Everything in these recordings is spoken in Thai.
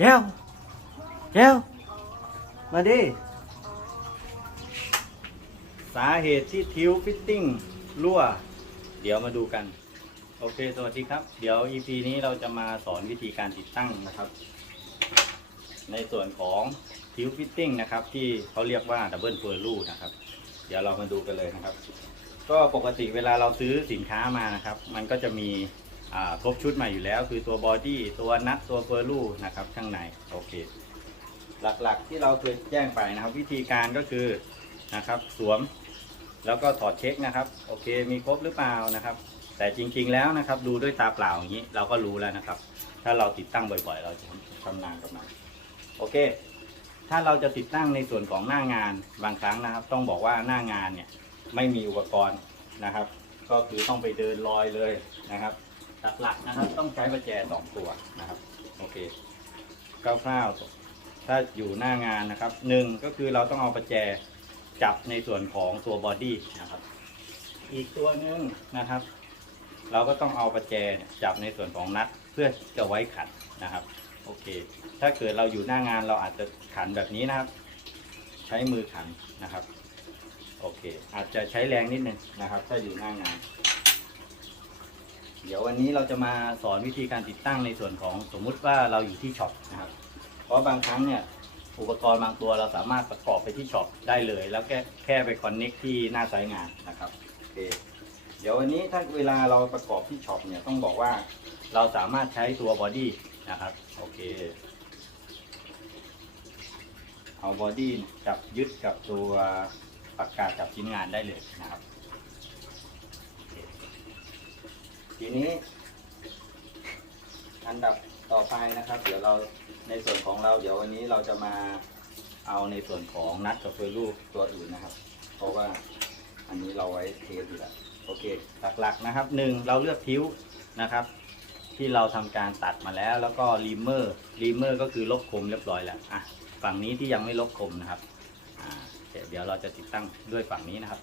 แก้วแก้วมาดิ สาเหตุที่ทิวฟิตติ้งรั่ว เดี๋ยวมาดูกัน โอเค สวัสดีครับ เดี๋ยว EP นี้เราจะมาสอนวิธีการติดตั้งนะครับ ในส่วนของทิวฟิตติ้งนะครับ ที่เขาเรียกว่าดับเบิลเฟอร์ลูนะครับ เดี๋ยวเรามาดูกันเลยนะครับ ก็ปกติเวลาเราซื้อสินค้ามานะครับ มันก็จะมี ครบชุดมาอยู่แล้ว คือตัวบอดี้ตัวนัทตัวเฟอร์ลูนะครับข้างในโอเค หลักๆที่เราเคยแจ้งไปนะครับ วิธีการก็คือนะครับสวมแล้วก็ถอดเช็คนะครับ โอเค มีครบหรือเปล่านะครับ แต่จริงๆแล้วนะครับ ดูด้วยตาเปล่าอย่างนี้เราก็รู้แล้วนะครับ ถ้าเราติดตั้งบ่อยๆ เราจะชำนาญกับมันโอเค ถ้าเราจะติดตั้งในส่วนของหน้างานบางครั้งนะครับ ต้องบอกว่าหน้างานเนี่ยไม่มีอุปกรณ์นะครับ ก็คือต้องไปเดินลอยเลยนะครับ หลักๆนะครับต้องใช้ประแจสองตัวนะครับโอเคคร่าวๆถ้าอยู่หน้างานนะครับหนึ่งก็คือเราต้องเอาประแจจับในส่วนของตัวบอดี้นะครับ อีกตัวหนึ่งนะครับ เราก็ต้องเอาประแจจับในส่วนของนัดเพื่อจะไว้ขันนะครับ โอเค ถ้าเกิดเราอยู่หน้างานเราอาจจะขันแบบนี้นะครับ ใช้มือขันนะครับ โอเค อาจจะใช้แรงนิดนึงนะครับ ถ้าอยู่หน้างาน เดี๋ยววันนี้เราจะมาสอนวิธีการติดตั้งในส่วนของสมมุติว่าเราอยู่ที่ช็อปนะครับ เพราะบางครั้งเนี่ยอุปกรณ์บางตัวเราสามารถประกอบไปที่ช็อปได้เลย แล้วแค่แค่ไปคอนเน็กที่หน้าไซต์งานนะครับโอเคเดี๋ยววันนี้ถ้าเวลาเราประกอบที่ช็อปเนี่ยต้องบอกว่าเราสามารถใช้ตัวบอดี้นะครับโอเคเอาบอดี้จับยึดกับตัวปากกาจับชิ้นงานได้เลยนะครับโอเค ทีนี้อันดับต่อไปนะครับ เดี๋ยวเราในส่วนของเรา เดี๋ยววันนี้เราจะมาเอาในส่วนของนัดกับเฟอร์ลูกตัวอื่นนะครับ เพราะว่าอันนี้เราไว้เทสอยู่แล้วโอเค หลักๆนะครับหนึ่งเราเลือกทิ้วนะครับ ที่เราทำการตัดมาแล้ว แล้วก็รีเมอร์รีเมอร์ก็คือลบคมเรียบร้อยแล้วอะฝั่งนี้ที่ยังไม่ลบคมนะครับอ่าเดี๋ยวเราจะติดตั้งด้วยฝั่งนี้นะครับ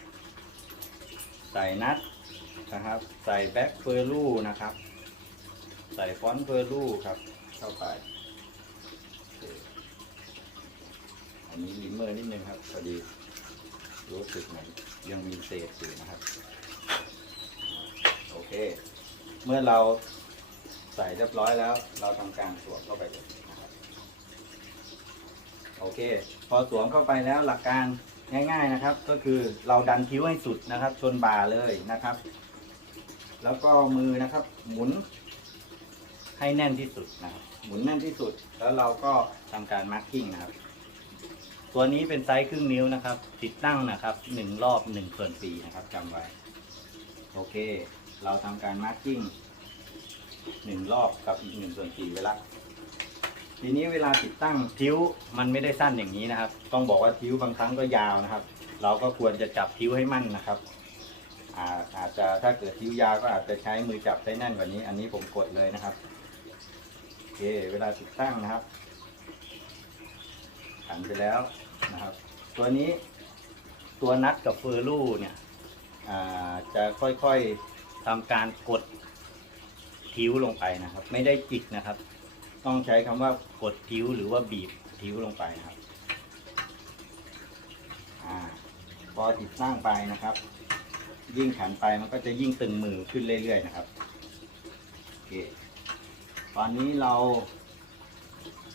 ใส่นัด นะครับ ใส่แบ็คเฟอร์ลูนะครับ ใส่ฟอนต์เฟอร์ลูครับ เข้าไป อันนี้ลิมเมอร์นิดนึงครับพอดีรู้สึกเหมือนยังมีเศษอยู่นะครับ โอเค เมื่อเราใส่เรียบร้อยแล้ว เราทำการสวมเข้าไปเลยนะครับ โอเค พอสวมเข้าไปแล้วหลักการง่ายๆนะครับ ก็คือเราดันคิ้วให้สุดนะครับ ชนบ่าเลยนะครับ แล้วก็มือนะครับ หมุน ให้แน่นที่สุดนะครับ หมุนแน่นที่สุด แล้วเราก็ทำการมาร์กิ้งนะครับ ตัวนี้เป็นไซส์ครึ่งนิ้วนะครับ ติดตั้งนะครับหนึ่งรอบหนึ่งส่วนสี่นะครับจำไว้ โอเค เราทำการมาร์กิ้งหนึ่งรอบกับอีกหนึ่งส่วนสี่เวลาทีนี้เวลาติดตั้งทิ้วมันไม่ได้สั้นอย่างนี้นะครับ ต้องบอกว่าทิ้วบางครั้งก็ยาวนะครับ เราก็ควรจะจับทิ้วให้มั่นนะครับ อาอาจจะถ้าเกิดทิ้วยาวก็อาจจะใช้มือจับได้แน่นกว่านี้ อันนี้ผมกดเลยนะครับโอเคเวลาติดตั้งนะครับขันไปแล้วนะครับ ตัวนี้ตัวนัดกับเฟอร์ลูเนี่ยจะค่อยๆทำการกดทิ้วลงไปนะครับ ไม่ได้จิกนะครับ ต้องใช้คำว่ากดทิ้วหรือว่าบีบทิ้วลงไปนะครับอพอติดตั้งไปนะครับ ยิ่งขันไปมันก็จะยิ่งตึงมือขึ้นเรื่อยๆนะครับโอเคตอนนี้เรา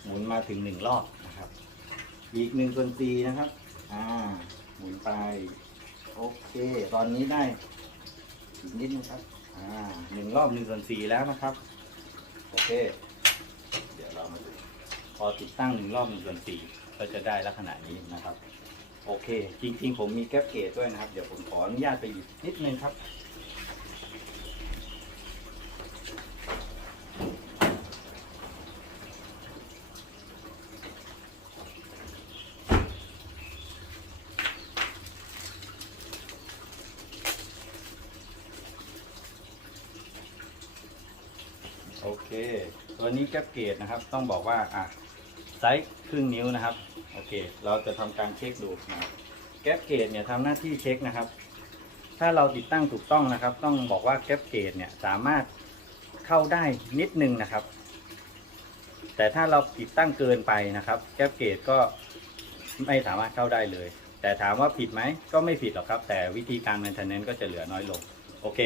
หมุนมาถึงหนึ่งรอบนะครับ อีกหนึ่งส่วนสีนะครับ อ่า หมุนไป โอเค ตอนนี้ได้อีกนิดนึงครับ อ่าหนึ่งรอบหนึ่งส่วนสีแล้วนะครับ โอเค เดี๋ยวเรามาดู พอติดตั้งหนึ่งรอบหนึ่งส่วนสีก็จะได้ลักษณะนี้นะครับ โอเค จริง ๆ ผมมีแก๊ปเกจด้วยนะครับ เดี๋ยวผมขออนุญาตไปหยิบนิดนึงครับ โอเค ตัวนี้แก๊ปเกจนะครับ ต้องบอกว่าอะ ไซส์ครึ่งนิ้วนะครับ โอเค เราจะทำการเช็คดูนะครับแก๊ปเกจเนี่ยทำหน้าที่เช็คนะครับ ถ้าเราติดตั้งถูกต้องนะครับ ต้องบอกว่าแก๊ปเกจเนี่ยสามารถเข้าได้นิดนึงนะครับ แต่ถ้าเราติดตั้งเกินไปนะครับ แก๊ปเกตก็ไม่สามารถเข้าได้เลย แต่ถามว่าผิดไหมก็ไม่ผิดหรอกครับ แต่วิธีการ maintenance ก็จะเหลือน้อยลง โอเค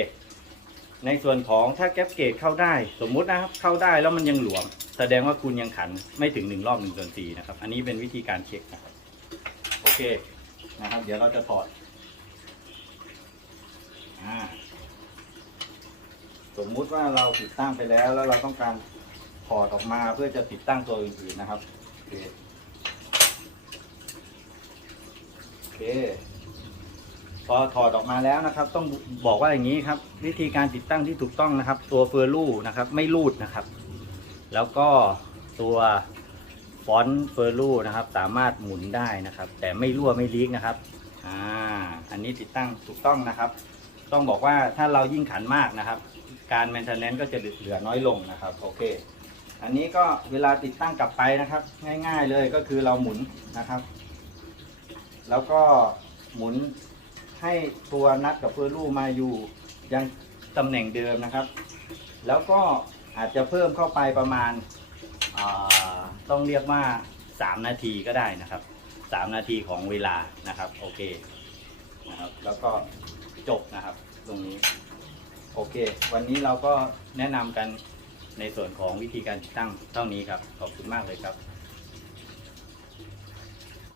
ในส่วนของถ้าแก๊ปเกตเข้าได้ สมมุตินะครับเข้าได้แล้วมันยังหลวม แสดงว่าคุณยังขันไม่ถึงหนึ่งรอบหนึ่งส่วนสี่นะครับ อันนี้เป็นวิธีการเช็คนะครับโอเคนะครับ เดี๋ยวเราจะถอดอสมมุติว่าเราติดตั้งไปแล้ว แล้วเราต้องการถอดออกมาเพื่อจะติดตั้งตัวอื่นๆนะครับโอเคโอเค พอถอดออกมาแล้วนะครับ ต้องบอกว่าอย่างนี้ครับ วิธีการติดตั้งที่ถูกต้องนะครับ ตัวเฟอร์ลูนะครับ ไม่รูดนะครับ แล้วก็ตัวฟอนต์เฟอร์ลูนะครับ สามารถหมุนได้นะครับ แต่ไม่รั่วไม่ลีกนะครับอ่าอันนี้ติดตั้งถูกต้องนะครับ ต้องบอกว่าถ้าเรายิ่งขันมากนะครับ การแมนเทนแนนก็จะเหลือน้อยลงนะครับโอเค อันนี้ก็เวลาติดตั้งกลับไปนะครับ ง่าย ๆเลยก็คือเราหมุนนะครับ แล้วก็หมุน ให้ตัวนัดกับเฟอร์ลูมาอยู่ยังตำแหน่งเดิมนะครับ แล้วก็อาจจะเพิ่มเข้าไปประมาณต้องเรียกว่า 3 นาทีก็ได้นะครับ 3 นาทีของเวลานะครับโอเคนะครับแล้วก็จบนะครับตรงนี้โอเค วันนี้เราก็แนะนำกันในส่วนของวิธีการติดตั้งเท่านี้ครับ ขอบคุณมากเลยครับ